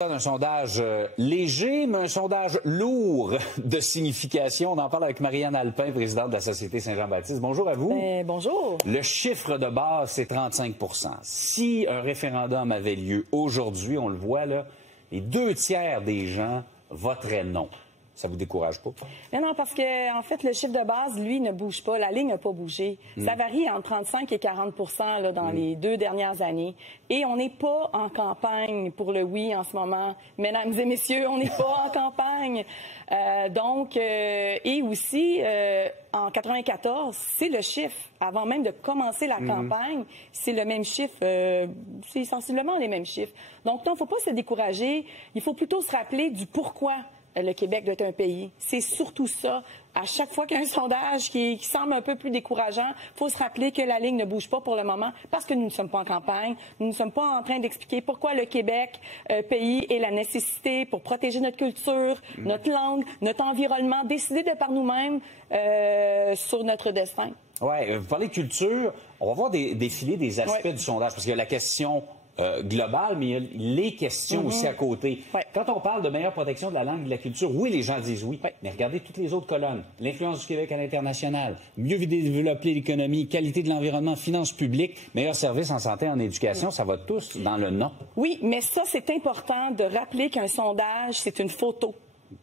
Un sondage léger, mais un sondage lourd de signification. On en parle avec Marianne Alpin, présidente de la Société Saint-Jean-Baptiste. Bonjour à vous. Bonjour. Le chiffre de base, c'est 35 %. Si un référendum avait lieu aujourd'hui, on le voit là, les 2/3 des gens voteraient non. Ça vous décourage pas? Mais non, parce que en fait, le chiffre de base, lui, ne bouge pas. La ligne n'a pas bougé. Ça varie entre 35 et 40 là, dans les 2 dernières années. Et on n'est pas en campagne pour le oui en ce moment. Mesdames et messieurs, on n'est pas en campagne. Et aussi, en 94, c'est le chiffre. Avant même de commencer la campagne, c'est le même chiffre. C'est sensiblement les mêmes chiffres. Donc, non, il ne faut pas se décourager. Il faut plutôt se rappeler du pourquoi le Québec doit être un pays. C'est surtout ça. À chaque fois qu'il y a un sondage qui semble un peu plus décourageant, il faut se rappeler que la ligne ne bouge pas pour le moment parce que nous ne sommes pas en campagne. Nous ne sommes pas en train d'expliquer pourquoi le Québec, pays, est la nécessité pour protéger notre culture, notre langue, notre environnement, décider de par nous-mêmes sur notre destin. Oui, vous parlez de culture. On va voir défiler des aspects du sondage parce qu'il y a la question globale, mais il y a les questions aussi à côté. Quand on parle de meilleure protection de la langue et de la culture, oui, les gens disent oui, mais regardez toutes les autres colonnes. L'influence du Québec à l'international, mieux développer l'économie, qualité de l'environnement, finances publiques, meilleurs services en santé, en éducation, ça va tous dans le non. Oui, mais ça, c'est important de rappeler qu'un sondage, c'est une photo.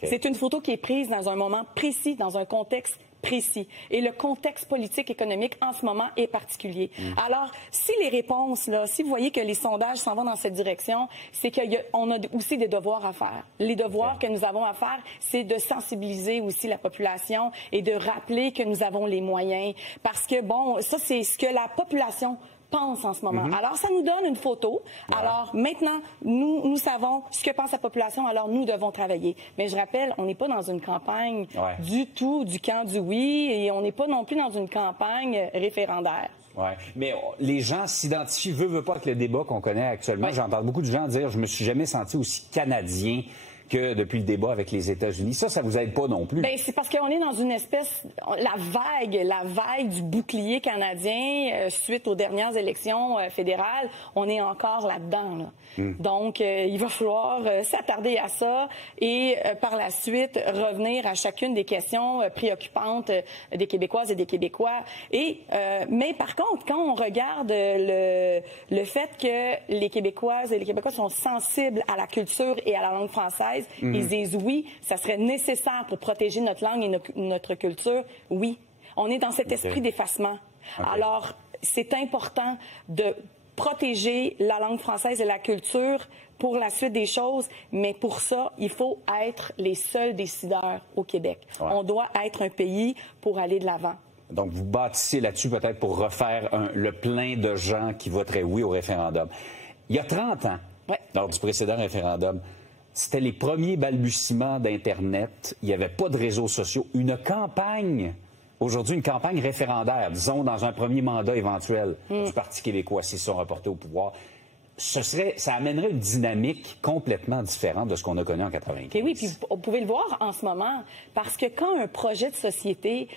C'est une photo qui est prise dans un moment précis, dans un contexte précis. Et le contexte politique, économique, en ce moment, est particulier. Alors, si les réponses, là, si vous voyez que les sondages s'en vont dans cette direction, c'est qu'on a aussi des devoirs à faire. Les devoirs que nous avons à faire, c'est de sensibiliser aussi la population et de rappeler que nous avons les moyens. Parce que, bon, ça, c'est ce que la population pense en ce moment. Alors, ça nous donne une photo. Alors, maintenant, nous savons ce que pense la population, alors nous devons travailler. Mais je rappelle, on n'est pas dans une campagne du tout du camp du oui et on n'est pas non plus dans une campagne référendaire. Oui, mais les gens s'identifient, veut pas, avec le débat qu'on connaît actuellement. J'entends beaucoup de gens dire « je me suis jamais senti aussi canadien » que depuis le débat avec les États-Unis. Ça vous aide pas non plus. Bien, c'est parce qu'on est dans une espèce... La vague du bouclier canadien, suite aux dernières élections fédérales, on est encore là-dedans. Là. Donc, il va falloir s'attarder à ça et par la suite revenir à chacune des questions préoccupantes des Québécoises et des Québécois. Mais par contre, quand on regarde le fait que les Québécoises et les Québécois sont sensibles à la culture et à la langue française, ils disent oui, ça serait nécessaire pour protéger notre langue et notre culture. Oui, on est dans cet esprit d'effacement. Alors, c'est important de protéger la langue française et la culture pour la suite des choses, mais pour ça, il faut être les seuls décideurs au Québec. On doit être un pays pour aller de l'avant. Donc, vous bâtissez là-dessus peut-être pour refaire le plein de gens qui voteraient oui au référendum. Il y a 30 ans, lors du précédent référendum, c'était les premiers balbutiements d'Internet. Il n'y avait pas de réseaux sociaux. Une campagne, aujourd'hui, une campagne référendaire, disons, dans un premier mandat éventuel du Parti québécois, s'ils sont reportés au pouvoir, ça amènerait une dynamique complètement différente de ce qu'on a connu en 95. Et oui, puis vous pouvez le voir en ce moment, parce que quand un projet de société,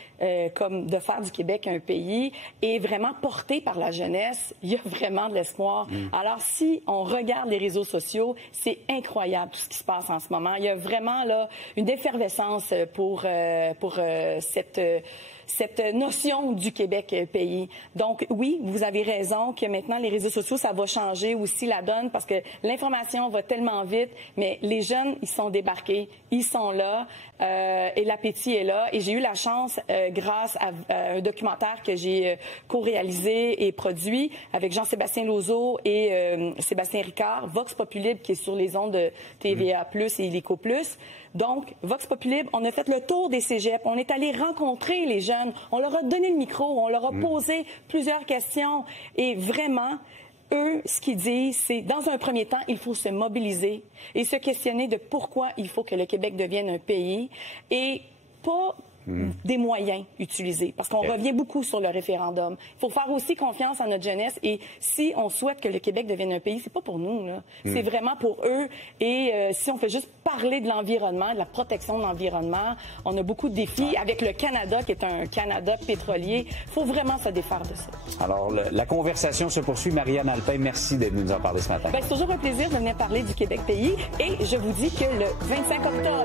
comme de faire du Québec un pays, est vraiment porté par la jeunesse, il y a vraiment de l'espoir. Alors, si on regarde les réseaux sociaux, c'est incroyable tout ce qui se passe en ce moment. Il y a vraiment là une effervescence pour cette notion du Québec pays. Donc, oui, vous avez raison que maintenant, les réseaux sociaux, ça va changer aussi la donne parce que l'information va tellement vite, mais les jeunes, ils sont débarqués, ils sont là et l'appétit est là. Et j'ai eu la chance, grâce à un documentaire que j'ai co-réalisé et produit avec Jean-Sébastien Loiseau et Sébastien Ricard, Vox Populi, qui est sur les ondes de TVA+, et Illico+. Donc, Vox Populi, on a fait le tour des cégeps, on est allé rencontrer les jeunes, on leur a donné le micro, on leur a posé plusieurs questions et vraiment, eux, ce qu'ils disent, c'est dans un premier temps, il faut se mobiliser et se questionner de pourquoi il faut que le Québec devienne un pays et pas des moyens utilisés. Parce qu'on revient beaucoup sur le référendum. Il faut faire aussi confiance à notre jeunesse. Et si on souhaite que le Québec devienne un pays, c'est pas pour nous, là. C'est vraiment pour eux. Et si on fait juste parler de l'environnement, de la protection de l'environnement, on a beaucoup de défis. Avec le Canada, qui est un Canada pétrolier, il faut vraiment se défaire de ça. Alors, la conversation se poursuit. Marianne Alpin, merci de nous en parler ce matin. C'est toujours un plaisir de venir parler du Québec pays. Et je vous dis que le 25 octobre,